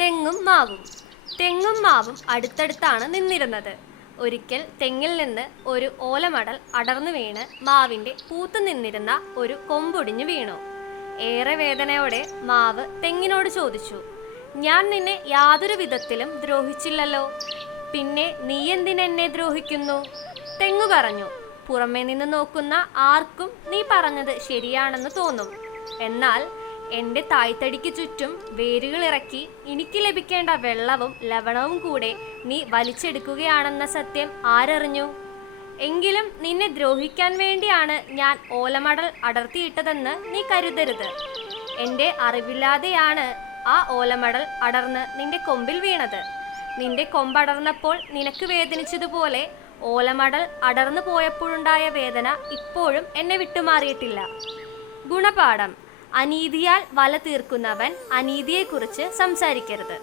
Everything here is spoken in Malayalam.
തെങ്ങും മാവും. തെങ്ങും മാവും അടുത്തടുത്താണ് നിന്നിരുന്നത്. ഒരിക്കൽ തെങ്ങിൽ നിന്ന് ഒരു ഓലമടൽ അടർന്നു വീണ് മാവിൻ്റെ പൂത്തു നിന്നിരുന്ന ഒരു കൊമ്പൊടിഞ്ഞു വീണു. ഏറെ വേദനയോടെ മാവ് തെങ്ങിനോട് ചോദിച്ചു, ഞാൻ നിന്നെ യാതൊരു വിധത്തിലും ദ്രോഹിച്ചില്ലല്ലോ, പിന്നെ നീ എന്തിനെന്നെ ദ്രോഹിക്കുന്നു? തെങ്ങു പറഞ്ഞു, പുറമേ നിന്ന് നോക്കുന്ന ആർക്കും നീ പറഞ്ഞത് ശരിയാണെന്ന് തോന്നും. എന്നാൽ എൻ്റെ തായ്തടിക്ക് ചുറ്റും വേരുകൾ ഇറക്കി എനിക്ക് ലഭിക്കേണ്ട വെള്ളവും ലവണവും കൂടെ നീ വലിച്ചെടുക്കുകയാണെന്ന സത്യം ആരറിഞ്ഞു? എങ്കിലും നിന്നെ ദ്രോഹിക്കാൻ വേണ്ടിയാണ് ഞാൻ ഓലമടൽ അടർത്തിയിട്ടതെന്ന് നീ കരുതരുത്. എൻ്റെ അറിവില്ലാതെയാണ് ആ ഓലമടൽ അടർന്ന് നിന്റെ കൊമ്പിൽ വീണത്. നിന്റെ കൊമ്പടർന്നപ്പോൾ നിനക്ക് വേദനിച്ചതുപോലെ ഓലമടൽ അടർന്നു പോയപ്പോഴുണ്ടായ വേദന ഇപ്പോഴും എന്നെ വിട്ടുമാറിയിട്ടില്ല. ഗുണപാഠം: അനീതിയാൽ വല തീർക്കുന്നവൻ അനീതിയെക്കുറിച്ച് സംസാരിക്കരുത്.